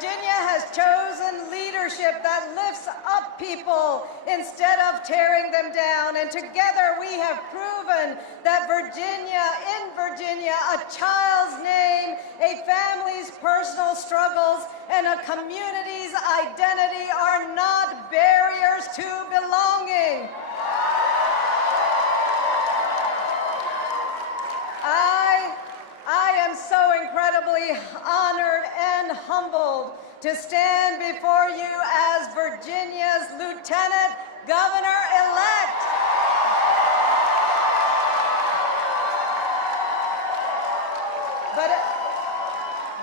Virginia has chosen leadership that lifts up people instead of tearing them down. And together we have proven that in Virginia, a child's name, a family's personal struggles, and a community's identity are not barriers to belonging. I am so incredibly honored and humbled to stand before you as Virginia's Lieutenant Governor-elect.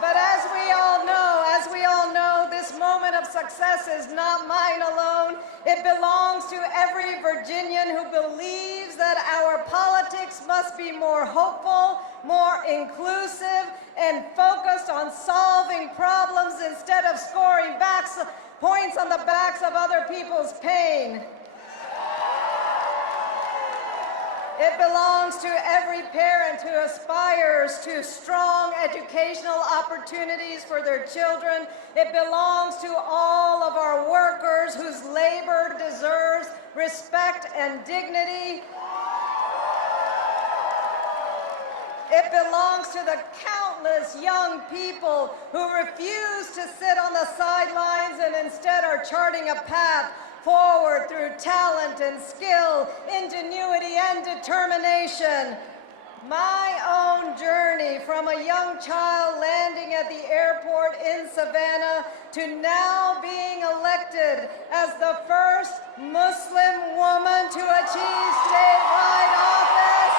But as we all know, this moment of success is not mine alone. It belongs to every Virginian who believes that our politics must be more hopeful, more inclusive, and focused on solving problems instead of scoring points on the backs of other people's pain. It belongs to every parent who aspires to strong educational opportunities for their children. It belongs to all of our workers whose labor deserves respect and dignity. It belongs to the countless young people who refuse to sit on the sidelines and instead are charting a path forward through talent and skill, ingenuity and determination. My own journey from a young child landing at the airport in Savannah to now being elected as the first Muslim woman to achieve statewide office.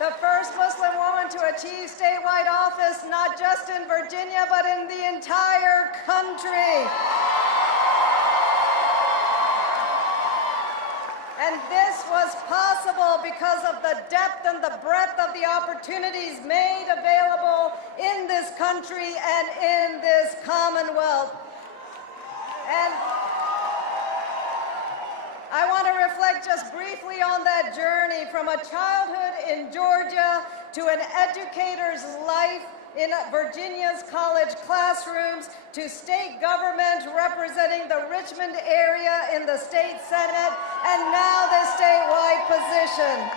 The first Muslim woman to achieve statewide office, not just in Virginia, but in the entire country. And this was possible because of the depth and the breadth of the opportunities made available in this country and in this Commonwealth. And I want to reflect just briefly on that journey from a childhood in Georgia to an educator's life in Virginia's college classrooms to state government representing the Richmond area in the state Senate and now this statewide position.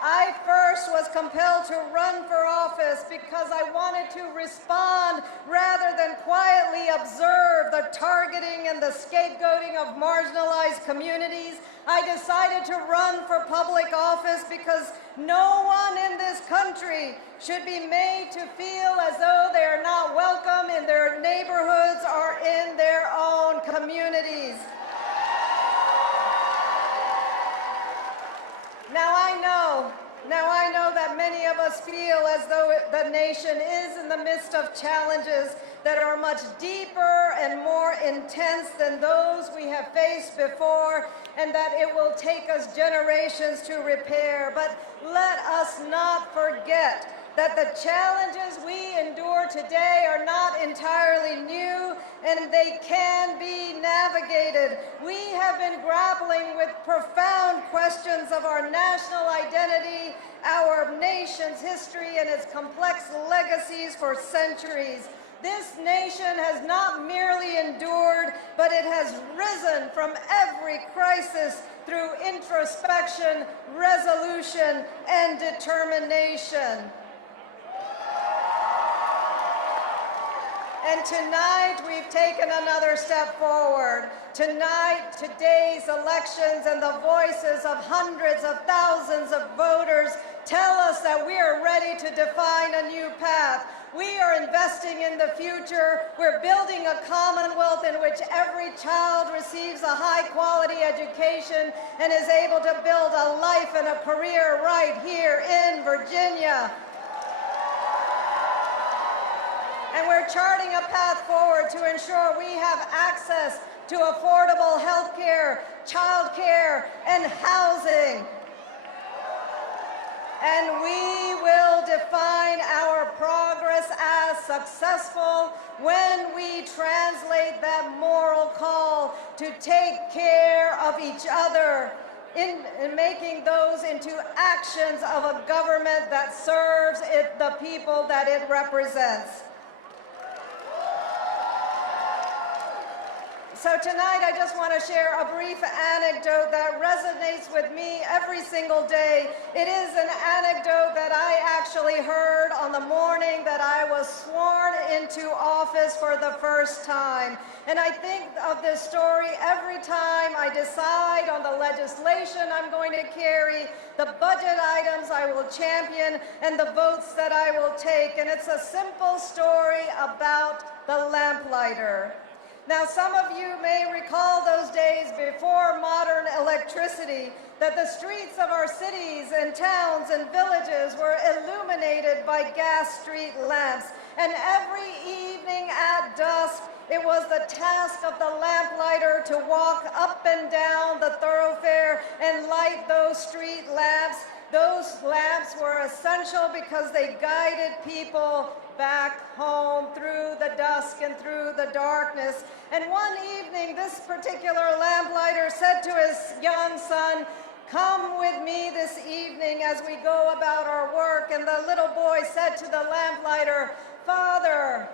I first was compelled to run for office because I wanted to respond rather than quietly observe the targeting and the scapegoating of marginalized communities. I decided to run for public office because no one in this country should be made to feel as though they are not welcome in their neighborhoods or in their own communities. Now I know that many of us feel as though the nation is in the midst of challenges that are much deeper and more intense than those we have faced before, and that it will take us generations to repair. But let us not forget that the challenges we endure today are not entirely new, and they can be navigated. We have been grappling with profound questions of our national identity, our nation's history, and its complex legacies for centuries. This nation has not merely endured, but it has risen from every crisis through introspection, resolution, and determination. And tonight, we've taken another step forward. Tonight, today's elections and the voices of hundreds of thousands of voters tell us that we are ready to define a new path. We are investing in the future. We're building a Commonwealth in which every child receives a high-quality education and is able to build a life and a career right here in Virginia. And we're charting a path forward to ensure we have access to affordable health care, child care, and housing. And we will define our progress as successful when we translate that moral call to take care of each other, in making those into actions of a government that serves the people that it represents. So tonight I just want to share a brief anecdote that resonates with me every single day. It is an anecdote that I actually heard on the morning that I was sworn into office for the first time. And I think of this story every time I decide on the legislation I'm going to carry, the budget items I will champion, and the votes that I will take. And it's a simple story about the lamplighter. Now, some of you may recall those days before modern electricity, that the streets of our cities and towns and villages were illuminated by gas street lamps. And every evening at dusk, it was the task of the lamplighter to walk up and down the thoroughfare and light those street lamps. Those lamps were essential because they guided people back home through the dusk and through the darkness. And one evening, this particular lamplighter said to his young son, "Come with me this evening as we go about our work." And the little boy said to the lamplighter, "Father,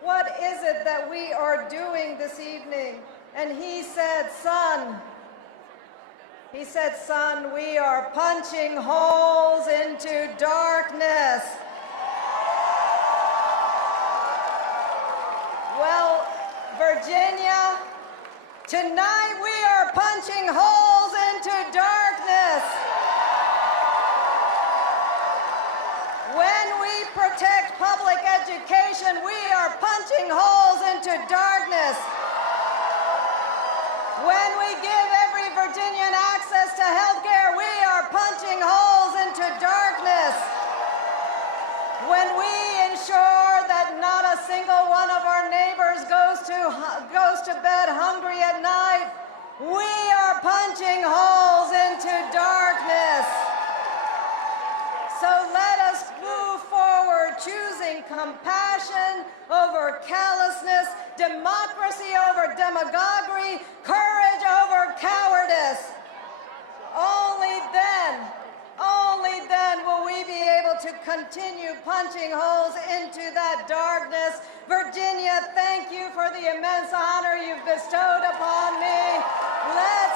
what is it that we are doing this evening?" And he said, son, "we are punching holes into darkness." Well, Virginia, tonight we are punching holes into darkness. When we protect public education, we are punching holes into darkness. When we give every Virginian access to health care, we are punching holes into darkness. When we ensure that not a single one of our neighbors goes to bed hungry at night, we are punching holes into darkness. So let us move forward, choosing compassion over callousness, democracy over demagoguery, courage over cowardice. Only then will we be able to continue punching holes into that darkness. Virginia, thank you for the immense honor you've bestowed upon me. Let's